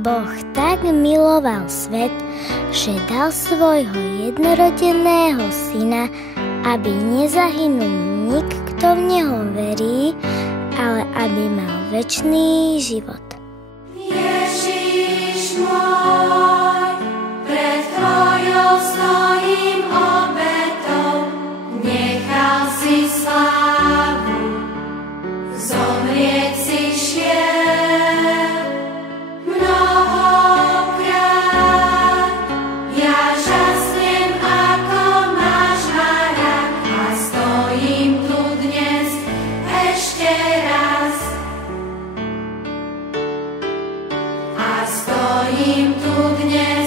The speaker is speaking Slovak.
Boh tak miloval svet, že dal svojho jednorodeného syna, aby nezahynul nik, kto v neho verí, ale aby mal večný život. Ježiš môj, pred tvojou stojím obetou, nechal si slávu, zomrieť si šiel. Mnohokrát ja žasnem, ako máš hľadať, a stojím tu dnes ešte raz. A stojím tu dnes